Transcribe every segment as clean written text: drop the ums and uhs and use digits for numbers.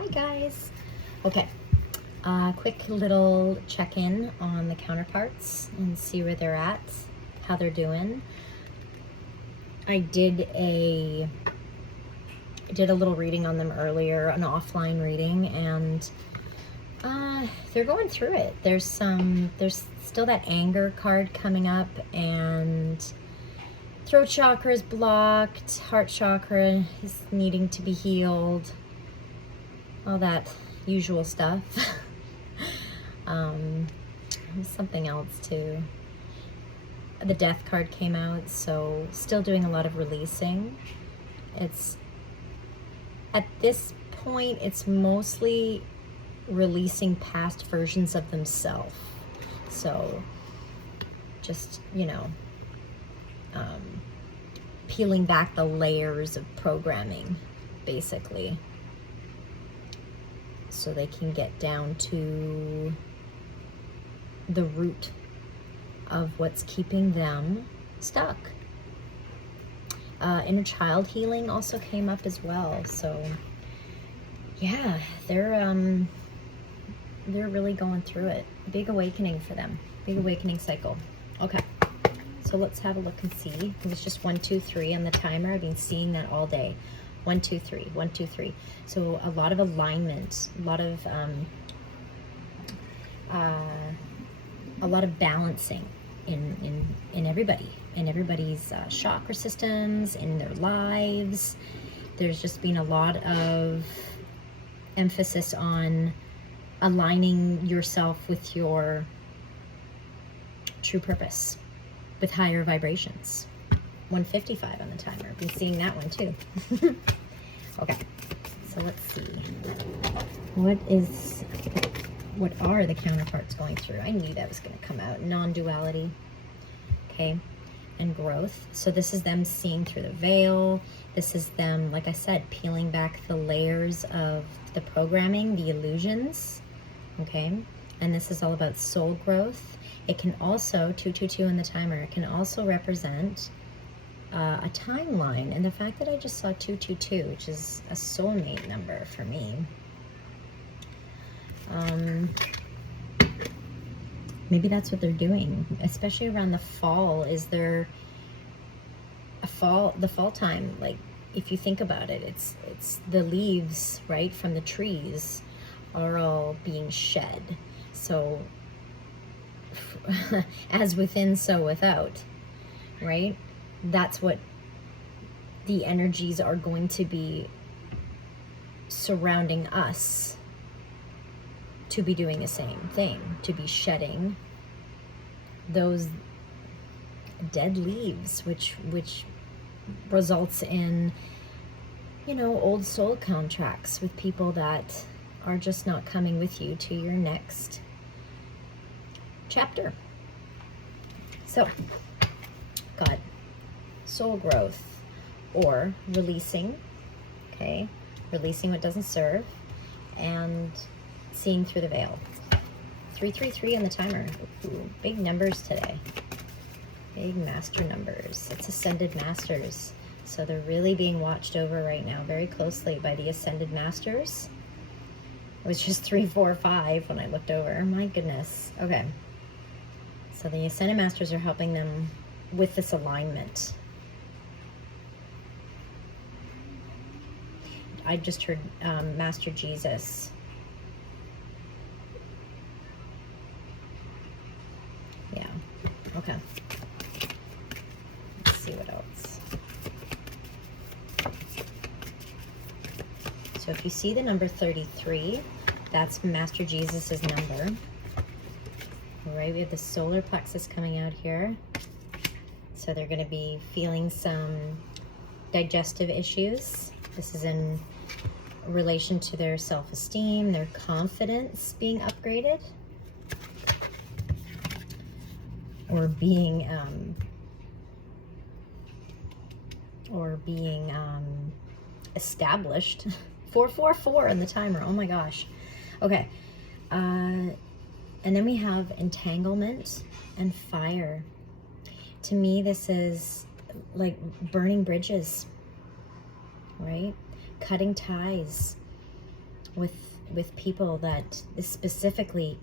Hi guys. Okay, quick little check-in on the counterparts and see where they're at, how they're doing. I did a little reading on them earlier, an offline reading, and they're going through it. There's still that anger card coming up, and throat chakra is blocked, heart chakra is needing to be healed, all that usual stuff. Something else too. The death card came out, so still doing a lot of releasing. It's at this point, it's mostly releasing past versions of themselves. So just, peeling back the layers of programming, basically, so they can get down to the root of what's keeping them stuck. Inner child healing also came up as well. So yeah, they're really going through it. Big awakening for them. Big awakening cycle. Okay, so let's have a look and see. It was just 1, 2, 3 on the timer. I've been seeing that all day. 1, 2, 3, 1, 2, 3. So a lot of alignment, a lot of balancing in everybody's chakra systems, in their lives. There's just been a lot of emphasis on aligning yourself with your true purpose, with higher vibrations. 155 on the timer. I've been seeing that one too. Okay, so let's see. What are the counterparts going through? I knew that was going to come out. Non-duality, okay, and growth. So this is them seeing through the veil. This is them, like I said, peeling back the layers of the programming, the illusions, okay? And this is all about soul growth. It can also, 222 on the timer, it can also represent a timeline. And the fact that I just saw 222, which is a soulmate number for me, maybe that's what they're doing, especially around the fall. Is there the fall time? Like, if you think about it, it's the leaves, right, from the trees are all being shed. So as within, so without, right? That's what the energies are going to be surrounding us to be doing the same thing, to be shedding those dead leaves, which results in, old soul contracts with people that are just not coming with you to your next chapter. So, got soul growth or releasing, okay? Releasing what doesn't serve and seeing through the veil. 333 on the timer. Ooh, big numbers today. Big master numbers. It's ascended masters. So they're really being watched over right now very closely by the ascended masters. It was just 3, 4, 5 when I looked over. My goodness. Okay. So the ascended masters are helping them with this alignment. I just heard Master Jesus. Yeah. Okay. Let's see what else. So if you see the number 33, that's Master Jesus's number. All right, we have the solar plexus coming out here. So they're going to be feeling some digestive issues. This is in relation to their self-esteem, their confidence being upgraded, or being established. 444 on the timer. Oh my gosh. Okay. And then we have entanglement and fire. To me, this is like burning bridges, right? Cutting ties, with people that is specifically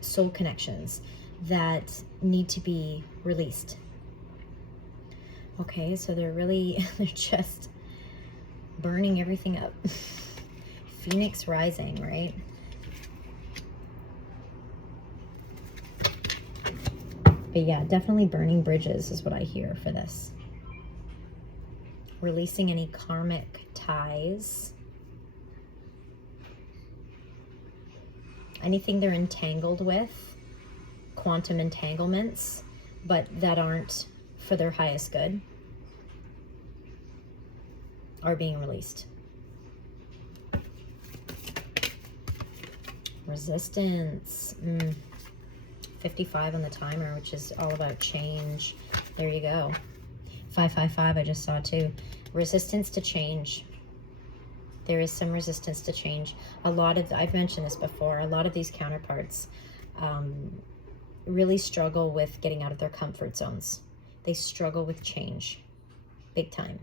soul connections that need to be released. Okay, so they're just burning everything up. Phoenix rising, right? But yeah, definitely burning bridges is what I hear for this. Releasing any karmic ties. Anything they're entangled with. Quantum entanglements, but that aren't for their highest good, are being released. Resistance. 55 on the timer, which is all about change. There you go. 555 I just saw too. Resistance to change. There is some resistance to change. I've mentioned this before, a lot of these counterparts really struggle with getting out of their comfort zones. They struggle with change, big time.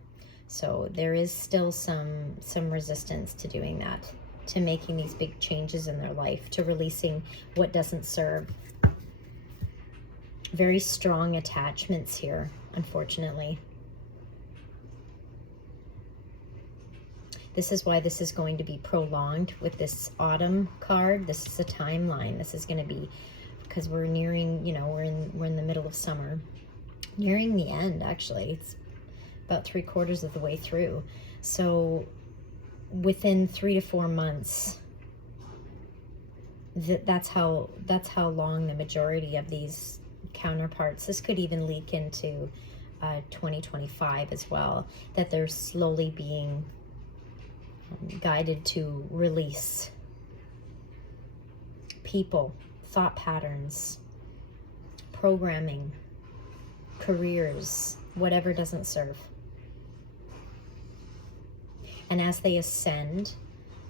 So there is still some resistance to doing that, to making these big changes in their life, to releasing what doesn't serve. Very strong attachments here, unfortunately. This is why this is going to be prolonged with this autumn card. This is a timeline. This is going to be, because we're nearing, we're in the middle of summer. Nearing the end, actually. It's about 3/4 of the way through. So within 3 to 4 months, that's how long the majority of these counterparts, this could even leak into 2025 as well, that they're slowly being guided to release people, thought patterns, programming, careers, whatever doesn't serve. And as they ascend,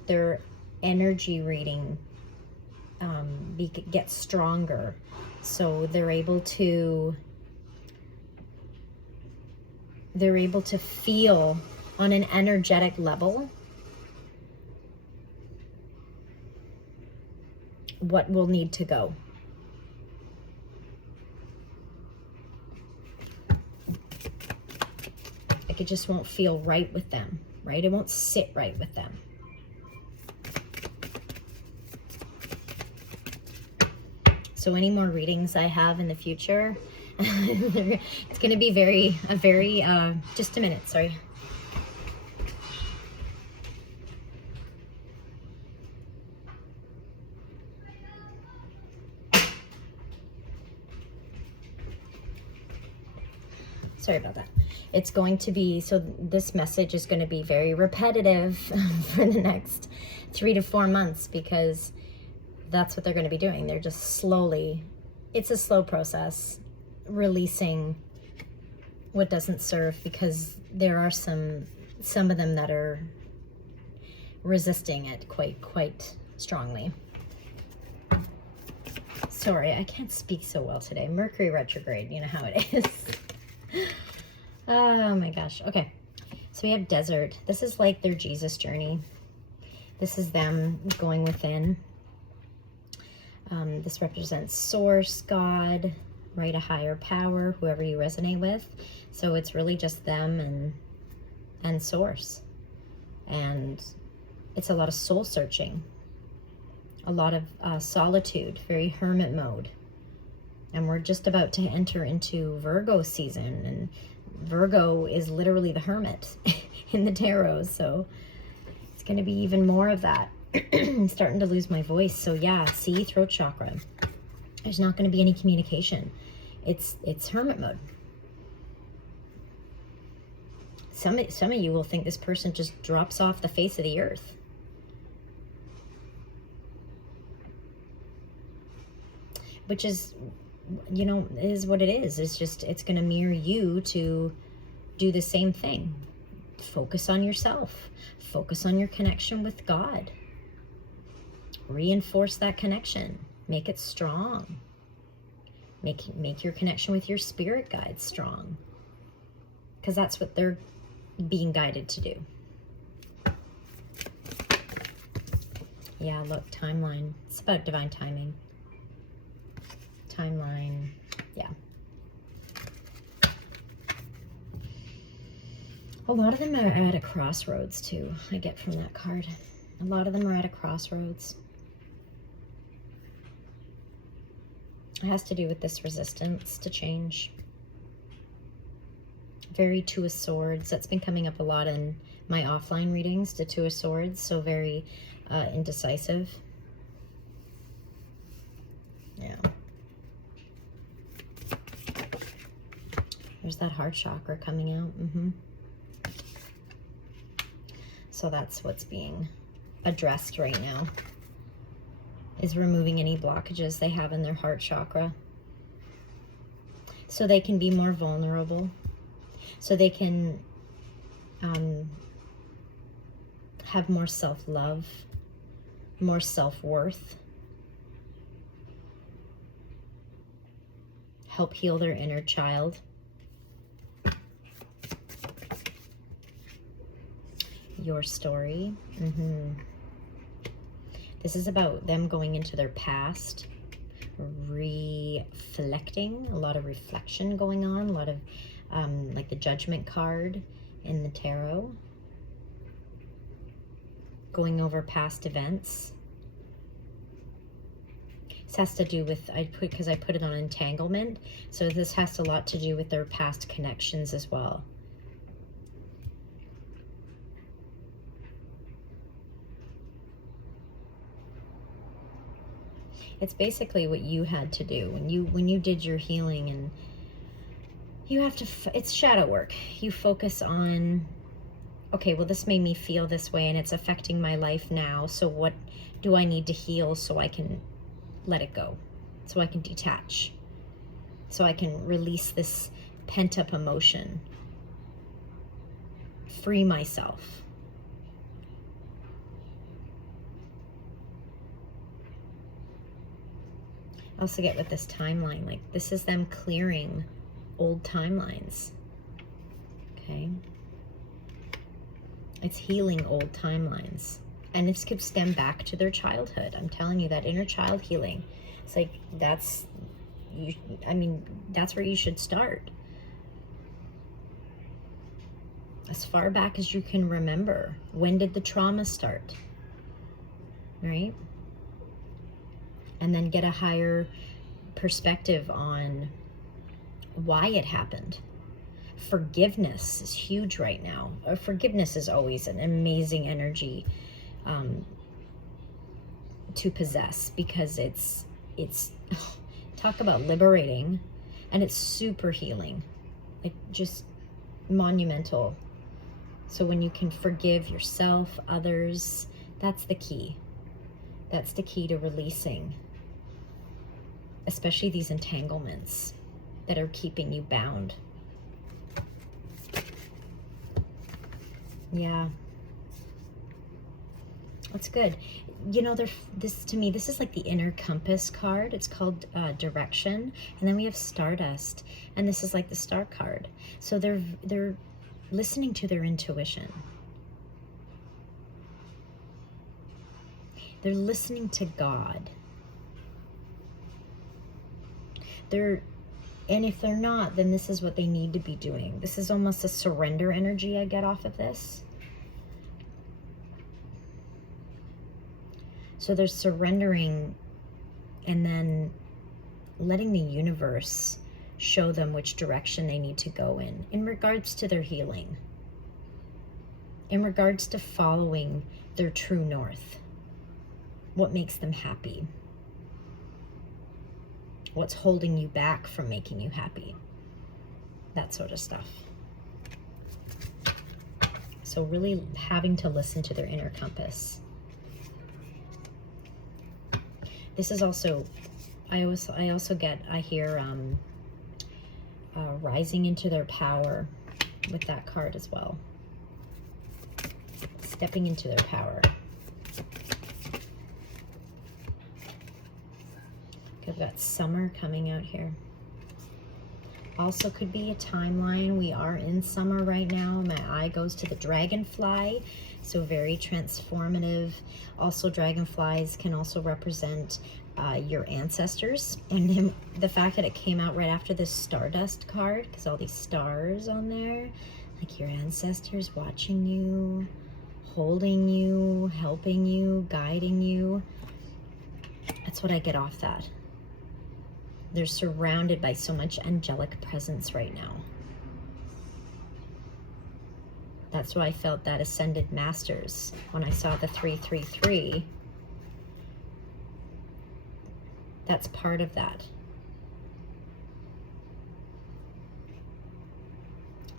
their energy reading gets stronger. So they're able to feel on an energetic level what will need to go. Like, it just won't feel right with them, right? It won't sit right with them. So any more readings I have in the future, it's going to be very, just a minute, sorry. Sorry about that. It's going to be, so this message is going to be very repetitive for the next 3 to 4 months, because that's what they're going to be doing. They're just slowly, it's a slow process, releasing what doesn't serve, because there are some of them that are resisting it quite strongly. Sorry, I can't speak so well today. Mercury retrograde, you know how it is. Oh my gosh. Okay, so we have desert. This is like their Jesus journey. This is them going within. This represents source, God, right? A higher power, whoever you resonate with. So it's really just them and source. And it's a lot of soul searching, a lot of solitude, very hermit mode. And we're just about to enter into Virgo season, and Virgo is literally the hermit in the tarot, so it's going to be even more of that. I'm starting to lose my voice. So yeah, see, throat chakra. There's not going to be any communication. It's hermit mode. Some of you will think this person just drops off the face of the earth. Which is, is what it is. It's just, it's going to mirror you to do the same thing. Focus on yourself. Focus on your connection with God. Reinforce that connection. Make it strong. Make your connection with your spirit guides strong. Because that's what they're being guided to do. Yeah, look, timeline. It's about divine timing. Timeline, yeah. A lot of them are at a crossroads too, I get from that card. A lot of them are at a crossroads. It has to do with this resistance to change. Very Two of Swords. That's been coming up a lot in my offline readings, the Two of Swords. So very indecisive. Yeah. There's that heart chakra coming out. So that's what's being addressed right now, is removing any blockages they have in their heart chakra. So they can be more vulnerable. So they can have more self-love, more self-worth. Help heal their inner child. Your story. This is about them going into their past, reflecting, a lot of reflection going on, a lot of like the Judgment card in the tarot, going over past events. This has to do with, because I put it on entanglement, so this has a lot to do with their past connections as well. It's basically what you had to do when you did your healing, and you have to, it's shadow work. You focus on, okay, well, this made me feel this way and it's affecting my life now. So what do I need to heal so I can let it go? So I can detach. So I can release this pent-up emotion. Free myself. I also get with this timeline, like this is them clearing old timelines. Okay. It's healing old timelines. And this could stem back to their childhood. I'm telling you, that inner child healing. It's like, that's, I mean, that's where you should start. As far back as you can remember. When did the trauma start? Right? And then get a higher perspective on why it happened. Forgiveness is huge right now. Forgiveness is always an amazing energy to possess, because it's talk about liberating, and it's super healing, like just monumental. So when you can forgive yourself, others, that's the key. That's the key to releasing, especially these entanglements that are keeping you bound. Yeah. That's good. You know, this to me, this is like the inner compass card. It's called direction. And then we have Stardust. And this is like the star card. So they're listening to their intuition. They're listening to God. And if they're not, then this is what they need to be doing. This is almost a surrender energy I get off of this. So they're surrendering and then letting the universe show them which direction they need to go in regards to their healing, in regards to following their true north. What makes them happy? What's holding you back from making you happy? That sort of stuff. So really having to listen to their inner compass. This is also, I hear rising into their power with that card as well. Stepping into their power. We've got summer coming out here. Also could be a timeline. We are in summer right now. My eye goes to the dragonfly. So very transformative. Also, dragonflies can also represent your ancestors. And then the fact that it came out right after this Stardust card, because all these stars on there, like your ancestors watching you, holding you, helping you, guiding you. That's what I get off that. They're surrounded by so much angelic presence right now. That's why I felt that Ascended Masters when I saw the 333. That's part of that.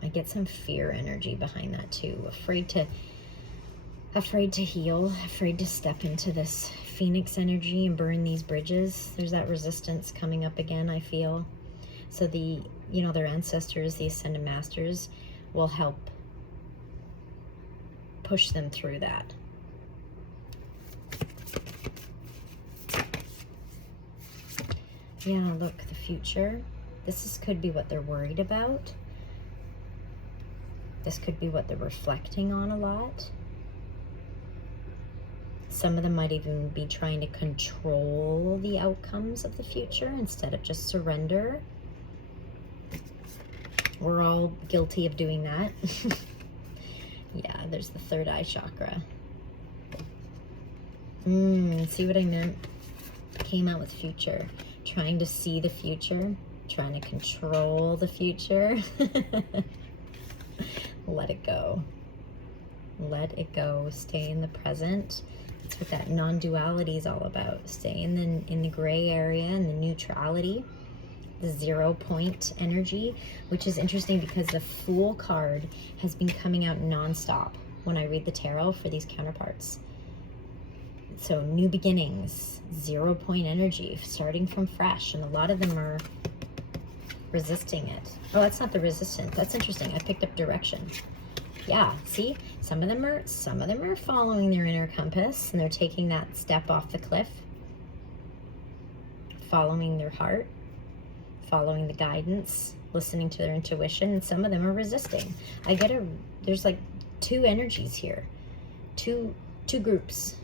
I get some fear energy behind that too. Afraid to heal, afraid to step into this Phoenix energy and burn these bridges. There's that resistance coming up again, I feel. So the, you know, their ancestors, the Ascended Masters, will help push them through that. Yeah, look, the future. Could be what they're worried about. This could be what they're reflecting on a lot. Some of them might even be trying to control the outcomes of the future instead of just surrender. We're all guilty of doing that. Yeah, there's the third eye chakra. See what I meant? Came out with future. Trying to see the future. Trying to control the future. Let it go. Let it go. Stay in the present. That's what that non-duality is all about. Stay in the gray area and the neutrality. The 0 point energy, which is interesting because the Fool card has been coming out nonstop when I read the tarot for these counterparts. So new beginnings, 0 point energy, starting from fresh, and a lot of them are resisting it. Oh, that's not the resistance. That's interesting. I picked up direction. Yeah, see, some of them are following their inner compass and they're taking that step off the cliff, following their heart, following the guidance, listening to their intuition, and some of them are resisting. There's like two energies here, two groups.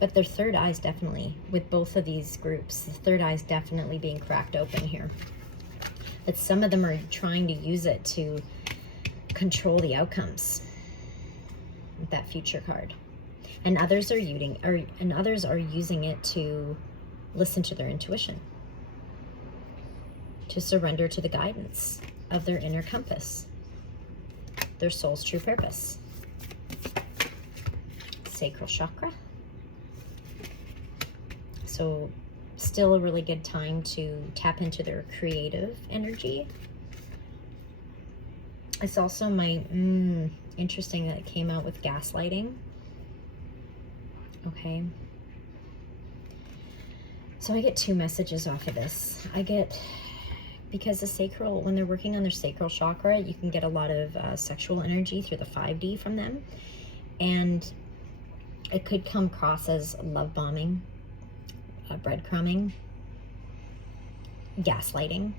But their third eye's definitely, with both of these groups, the third eye's definitely being cracked open here. But some of them are trying to use it to control the outcomes with that future card. And others are using it to listen to their intuition, to surrender to the guidance of their inner compass, their soul's true purpose. Sacral chakra. So still a really good time to tap into their creative energy. It's also interesting that it came out with gaslighting. Okay. So I get two messages off of this. Because the sacral, when they're working on their sacral chakra, you can get a lot of sexual energy through the 5D from them. And it could come across as love bombing, breadcrumbing, gaslighting.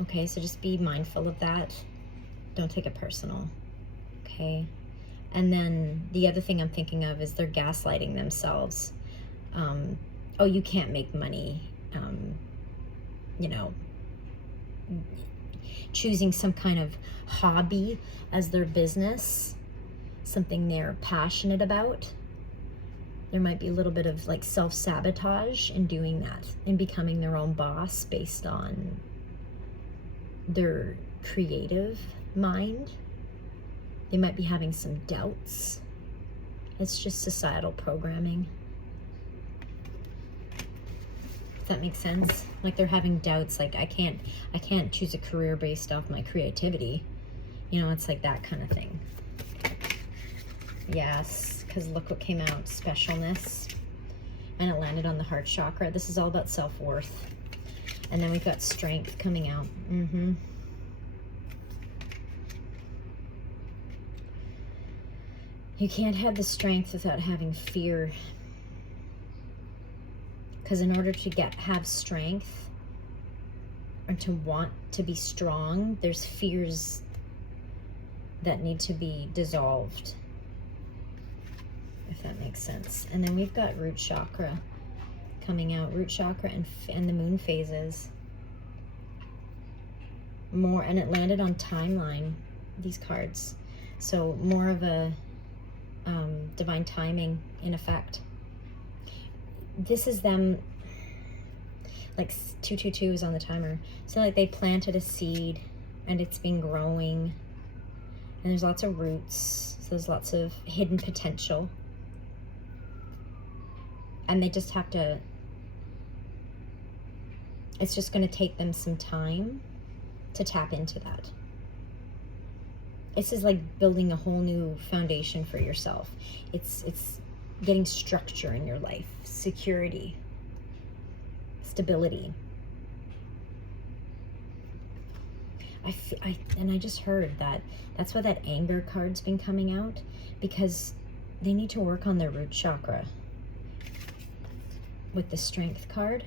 Okay, so just be mindful of that. Don't take it personal. Okay. And then the other thing I'm thinking of is they're gaslighting themselves. Oh, you can't make money. You know, choosing some kind of hobby as their business, something they're passionate about. There might be a little bit of like self-sabotage in doing that, in becoming their own boss based on their creative mind. They might be having some doubts. It's just societal programming. If that makes sense. Like they're having doubts, like I can't choose a career based off my creativity. You know, it's like that kind of thing. Yes, because look what came out, specialness. And it landed on the heart chakra. This is all about self-worth. And then we've got strength coming out. You can't have the strength without having fear. Because in order to have strength, or to want to be strong, there's fears that need to be dissolved, if that makes sense. And then we've got root chakra coming out, root chakra and the moon phases. More, and it landed on timeline, these cards. So more of a divine timing in effect. This is them, like 222 is on the timer. So like they planted a seed and it's been growing, and there's lots of roots. So there's lots of hidden potential. And they just have to, it's just going to take them some time to tap into that. This is like building a whole new foundation for yourself. It's getting structure in your life, security, stability. And I just heard that that's why that anger card's been coming out, because they need to work on their root chakra. With the strength card,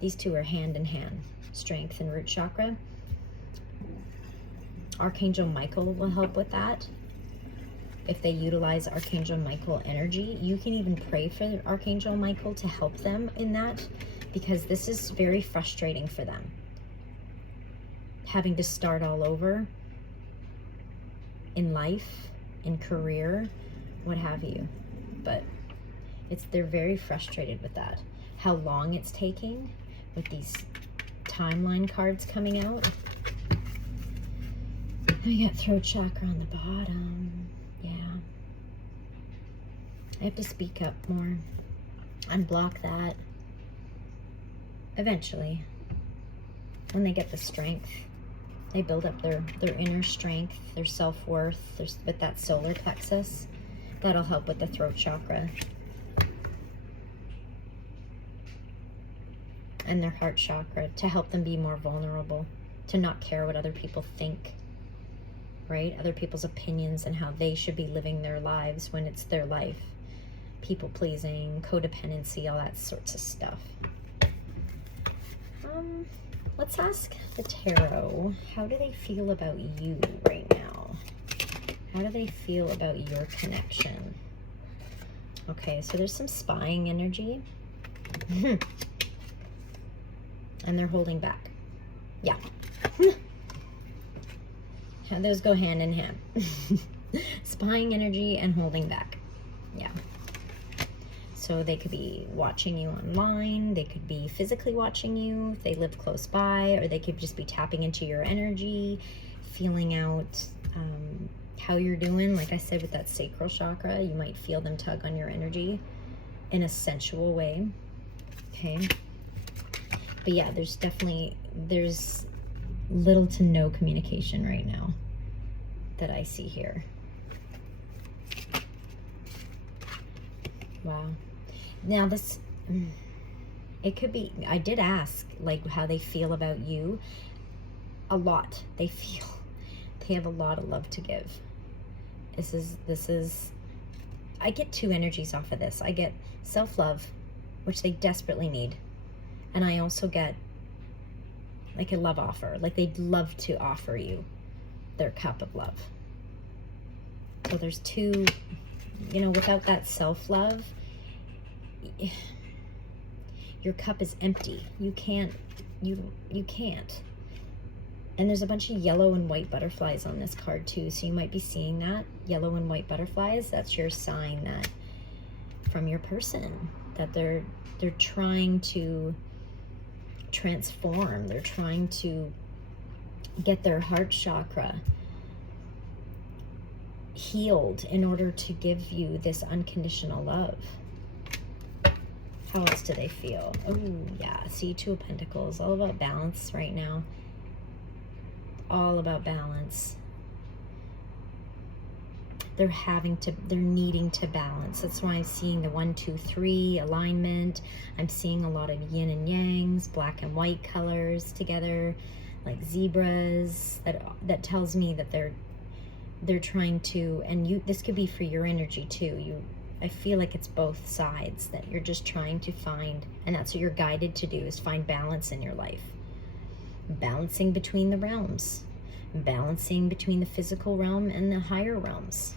these two are hand in hand, strength and root chakra. Archangel Michael will help with that. If they utilize Archangel Michael energy, you can even pray for Archangel Michael to help them in that, because this is very frustrating for them. Having to start all over in life, in career, what have you. But they're very frustrated with that. How long it's taking with these timeline cards coming out. I got throat chakra on the bottom. Yeah. I have to speak up more. Unblock that. Eventually. When they get the strength. They build up their inner strength, their self-worth, with that solar plexus. That'll help with the throat chakra. And their heart chakra, to help them be more vulnerable, to not care what other people think, right? Other people's opinions and how they should be living their lives when it's their life. People pleasing, codependency, all that sorts of stuff. Let's ask the tarot, how do they feel about you right now? How do they feel about your connection? Okay, so there's some spying energy. And they're holding back. Yeah. Those go hand in hand. Spying energy and holding back. Yeah. So they could be watching you online. They could be physically watching you if they live close by, or they could just be tapping into your energy, feeling out how you're doing. Like I said, with that sacral chakra, you might feel them tug on your energy in a sensual way. Okay. But yeah, there's little to no communication right now that I see here. Wow. Now this, it could be, I did ask like how they feel about you. A lot. They have a lot of love to give. This is, I get two energies off of this. I get self-love, which they desperately need. And I also get like a love offer, like they'd love to offer you their cup of love. So there's two, you know, without that self-love, your cup is empty. You can't. And there's a bunch of yellow and white butterflies on this card too, so you might be seeing that, yellow and white butterflies. That's your sign that from your person, that they're trying to transform. They're trying to get their heart chakra healed in order to give you this unconditional love. How else do they feel? Oh yeah, see, Two of Pentacles, all about balance right now. All about balance. They're needing to balance. That's why I'm seeing the 1, 2, 3 alignment. I'm seeing a lot of yin and yangs, black and white colors together, like zebras. That tells me that they're trying to, and this could be for your energy too. I feel like it's both sides that you're just trying to find, and that's what you're guided to do, is find balance in your life. Balancing between the realms, balancing between the physical realm and the higher realms,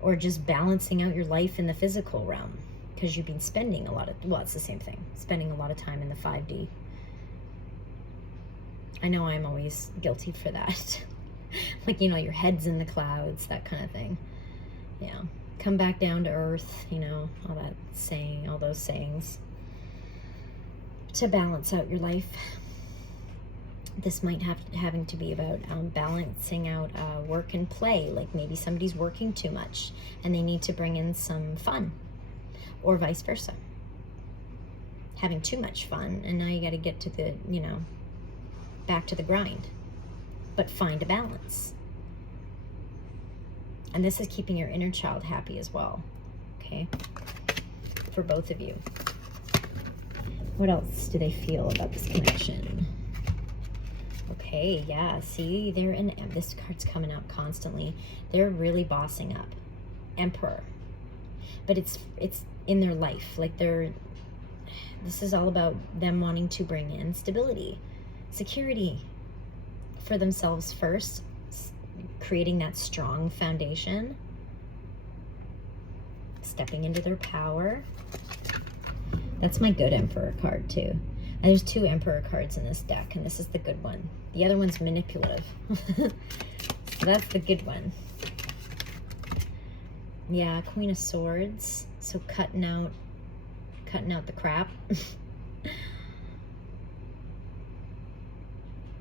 or just balancing out your life in the physical realm, because you've been spending a lot of, well, it's the same thing, spending a lot of time in the 5D. I know I'm always guilty for that. Like, you know, your head's in the clouds, that kind of thing. Yeah. Come back down to earth, you know, all that saying, all those sayings, to balance out your life. This might have having to be about balancing out work and play. Like maybe somebody's working too much and they need to bring in some fun, or vice versa. Having too much fun and now you got to get to the, you know, back to the grind, but find a balance. And this is keeping your inner child happy as well, okay, for both of you. What else do they feel about this connection? Okay, yeah, see, they're in, this card's coming up constantly. They're really bossing up. Emperor. But it's in their life. Like this is all about them wanting to bring in stability, security for themselves first, creating that strong foundation, stepping into their power. That's my good Emperor card too. And there's 2 Emperor cards in this deck, and this is the good one. The other one's manipulative. So that's the good one. Yeah, Queen of Swords. So cutting out the crap.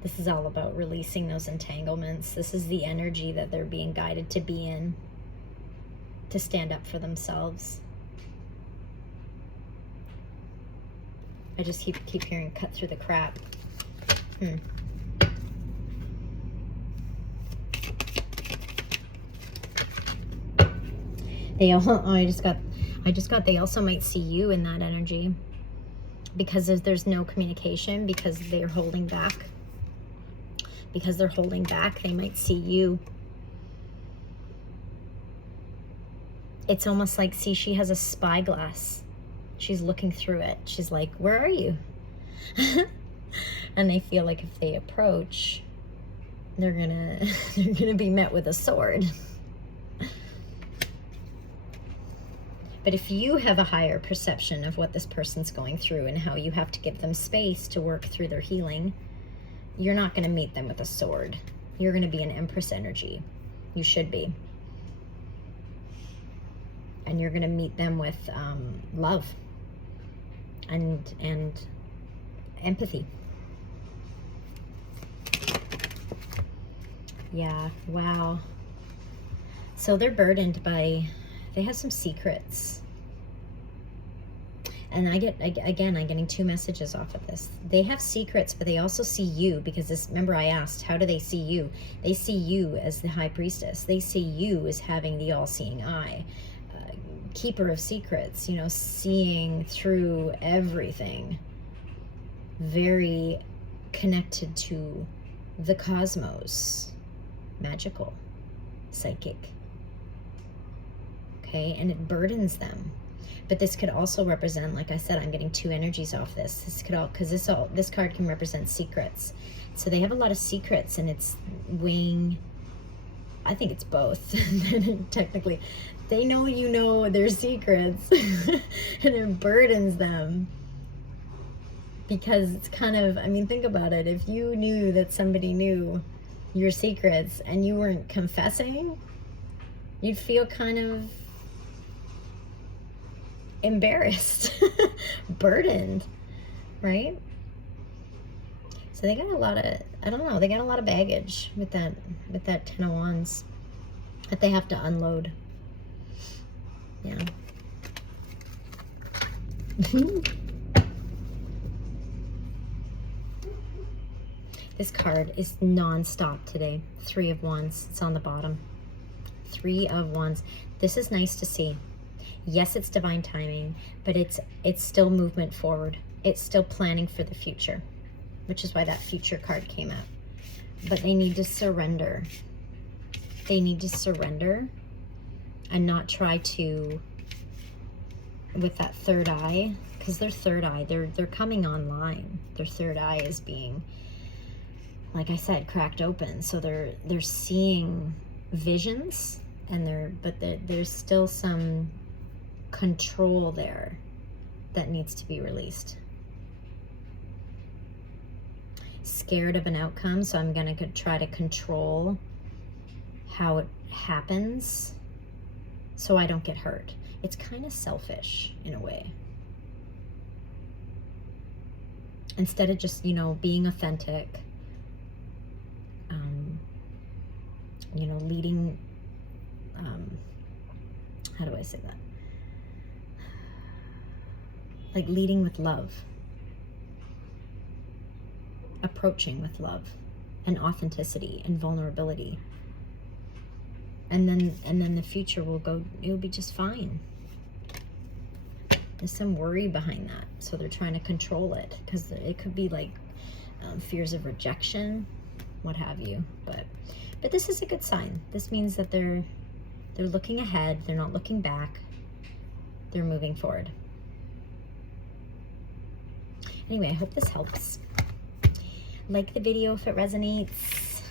This is all about releasing those entanglements. This is the energy that they're being guided to be in, to stand up for themselves. I just keep hearing cut through the crap. They all, oh, I just got they also might see you in that energy, because there's no communication, because they're holding back. Because they're holding back, they might see you. It's almost like, see, she has a spyglass. She's looking through it. She's like, where are you? And they feel like if they approach, they're gonna be met with a sword. But if you have a higher perception of what this person's going through and how you have to give them space to work through their healing, you're not going to meet them with a sword. You're going to be an Empress energy. You should be. And you're going to meet them with love and empathy. Yeah, wow. So they're burdened by, they have some secrets. And I'm getting 2 messages off of this. They have secrets, but they also see you, because this, remember I asked, how do they see you? They see you as the High Priestess. They see you as having the all-seeing eye, keeper of secrets, you know, seeing through everything. Very connected to the cosmos, magical, psychic. Okay, and it burdens them. But this could also represent, like I said, I'm getting 2 energies off this. This could all, because this card can represent secrets. So they have a lot of secrets, and it's weighing, I think it's both. Technically, they know you know their secrets, and it burdens them. Because it's kind of, I mean, think about it. If you knew that somebody knew your secrets and you weren't confessing, you'd feel kind of embarrassed, burdened, right? So they got a lot of, I don't know, they got a lot of baggage with that 10 of Wands that they have to unload. Yeah. This card is non-stop today. 3 of Wands. It's on the bottom. 3 of Wands. This is nice to see. Yes, it's divine timing, but it's still movement forward. It's still planning for the future, which is why that future card came out. But they need to surrender. They need to surrender and not try to, with that third eye, because their third eye, they're coming online. Their third eye is being like I said, cracked open. So they're seeing visions, and there's still some control there that needs to be released. Scared of an outcome, so I'm gonna try to control how it happens so I don't get hurt. It's kind of selfish in a way. Instead of just, you know, being authentic, you know, leading, how do I say that? Like leading with love, approaching with love and authenticity and vulnerability. And then the future will go, it'll be just fine. There's some worry behind that. So they're trying to control it, because it could be like fears of rejection, what have you. But this is a good sign. This means that they're looking ahead. They're not looking back. They're moving forward. Anyway, I hope this helps. Like the video if it resonates,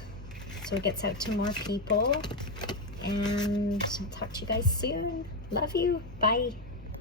so it gets out to more people. And I'll talk to you guys soon. Love you. Bye.